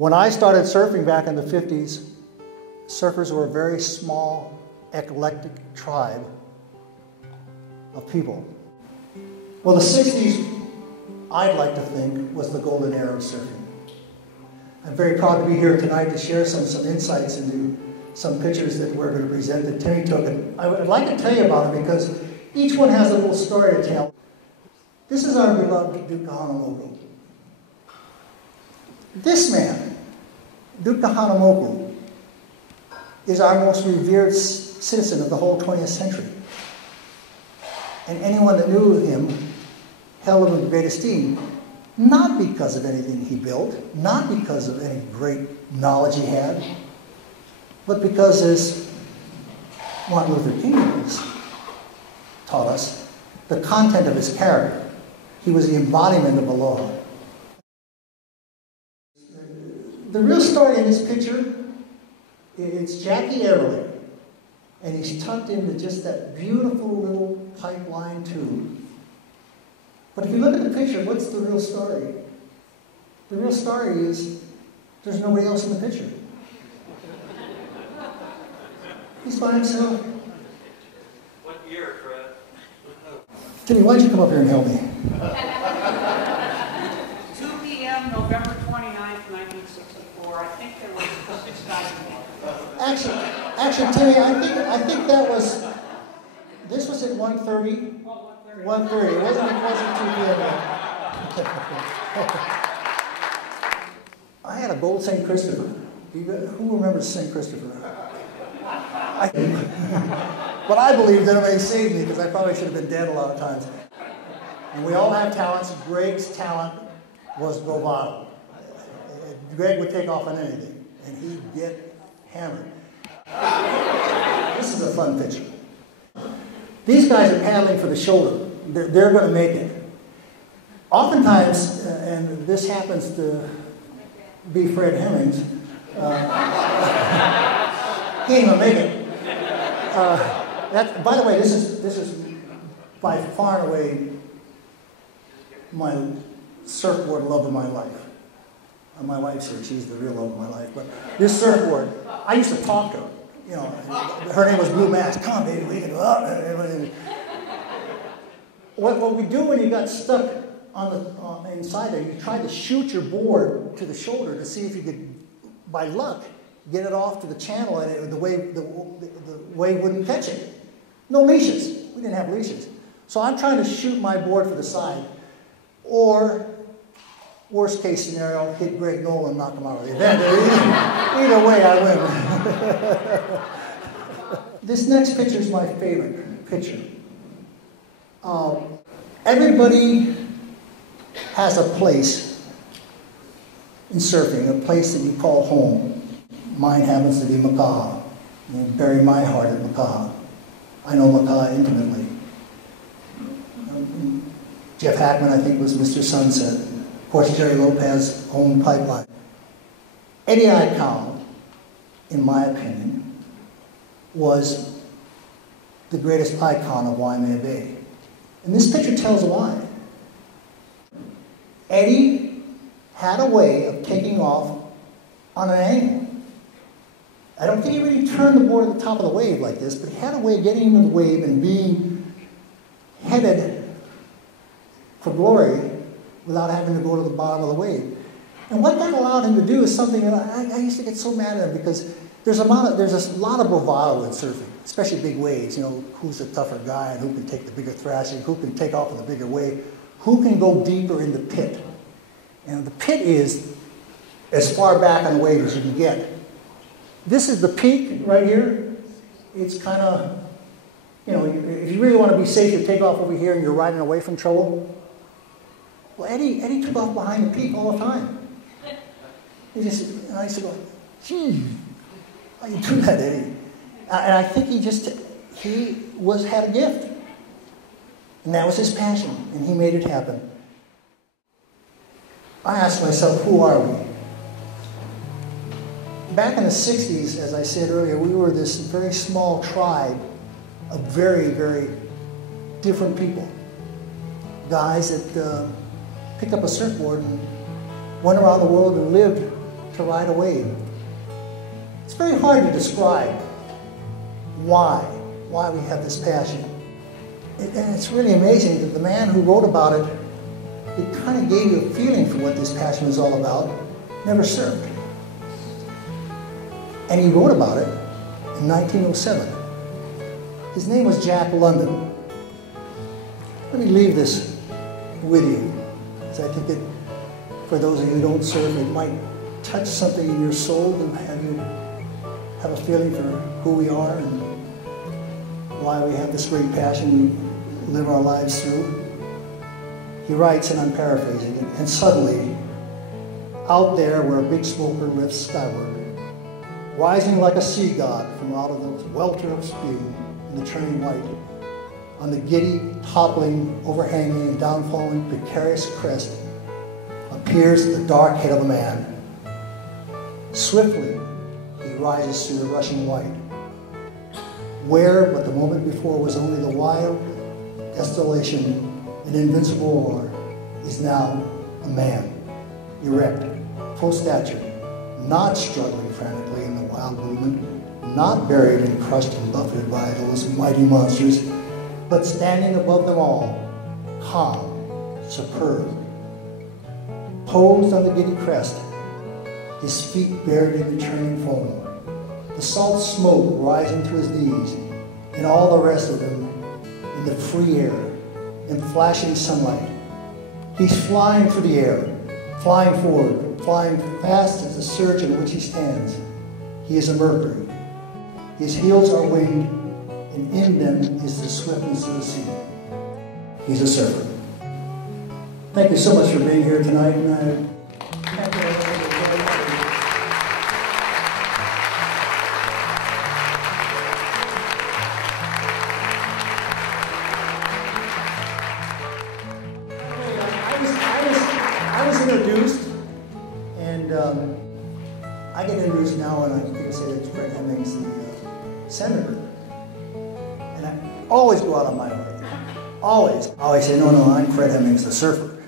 When I started surfing back in the 50s, surfers were a very small, eclectic tribe of people. Well, the 60s, I'd like to think, was the golden era of surfing. I'm very proud to be here tonight to share some insights into some pictures that we're going to present that Timmy took. And I would like to tell you about it because each one has a little story to tell. This is our beloved Duke Kahanamoku. This man, Duke Kahanamoku, is our most revered citizen of the whole 20th century. And anyone that knew him held him in great esteem, not because of anything he built, not because of any great knowledge he had, but because, as Martin Luther King has taught us, the content of his character. He was the embodiment of the law. The real story in this picture, it's Jackie Everly, and he's tucked into just that beautiful little pipeline tube. But if you look at the picture, what's the real story? The real story is there's nobody else in the picture. He's by himself. What year, Fred? Timmy, why don't you come up here and help me? 2 p.m., November 29th, 1964. I think there was 6 guys more. Actually, Timmy, I think that was. This was at 1:30. 1:30. It wasn't 2 p.m. I had a gold St. Christopher. Who remembers St. Christopher? But I believe that it may save me because I probably should have been dead a lot of times. And we all have talents. Greg's talent was bravado. Greg would take off on anything, and he'd get hammered. This is a fun picture. These guys are paddling for the shoulder. They're going to make it. Oftentimes, and this happens to be Fred Hemmings, he ain't going to make it. By the way, this is by far and away my surfboard love of my life. My wife's here; she's the real love of my life. But this surfboard, I used to talk to her. You know, her name was Blue Mask. Come on, baby, we can go up. What we do when you got stuck on the inside there, you tried to shoot your board to the shoulder to see if you could, by luck, get it off to the channel and the wave wouldn't catch it. No leashes. We didn't have leashes. So I'm trying to shoot my board for the side. Or, worst case scenario, hit Greg Nolan and knock him out of the event. Either way, I win. This next picture is my favorite picture. Everybody has a place in surfing, a place that you call home. Mine happens to be Makaha. I bury my heart at Makaha. I know Makaha intimately. Jeff Hackman, I think, was Mr. Sunset. Of course, Jerry Lopez owned Pipeline. Eddie Aikau, in my opinion, was the greatest icon of Waimea Bay. And this picture tells why. Eddie had a way of taking off on an angle. I don't think he really turned the board at the top of the wave like this, but he had a way of getting into the wave and being headed for glory without having to go to the bottom of the wave. And what that allowed him to do is something that I used to get so mad at him because there's a lot of bravado in surfing, especially big waves. You know, who's the tougher guy and who can take the bigger thrashing, who can take off with a bigger wave, who can go deeper in the pit. And the pit is as far back on the wave as you can get. This is the peak right here. It's kind of, you know, if you really want to be safe, you take off over here and you're riding away from trouble. Well, Eddie took off behind the peak all the time. I used to go, gee, how you do that, Eddie? And I think he had a gift. And that was his passion, and he made it happen. I asked myself, who are we? Back in the 60s, as I said earlier, we were this very small tribe of very, very different people. Guys that picked up a surfboard and went around the world and lived to ride a wave. It's very hard to describe why we have this passion. And it's really amazing that the man who wrote about it, it kind of gave you a feeling for what this passion is all about, never served. And he wrote about it in 1907. His name was Jack London. Let me leave this with you, because I think that for those of you who don't surf, it might touch something in your soul and have you have a feeling for who we are and why we have this great passion we live our lives through. He writes, and I'm paraphrasing it, and suddenly, out there where a big smoker lifts skyward, rising like a sea god from out of the welter of spume in the turning white, on the giddy, toppling, overhanging, and downfalling precarious crest, appears the dark head of a man. Swiftly, he rises through the rushing white, where but the moment before was only the wild desolation and invincible roar, is now a man, erect, full stature, not struggling frantically in the wild movement, not buried and crushed and buffeted by those mighty monsters, but standing above them all, calm, superb, posed on the giddy crest, his feet buried in the churning foam, the salt smoke rising to his knees, and all the rest of him in the free air, in flashing sunlight. He's flying through the air, flying forward, flying fast as the surge in which he stands. He is a Mercury. His heels are winged, and in them is the swiftness of the sea. He's a surfer. Thank you so much for being here tonight, and I can't get over it. I was introduced, and I get introduced now, and I think I say that Fred Hemmings, the senator. And I always go out on my way. Always. I always say, no, I'm Fred Hemmings, the surfer.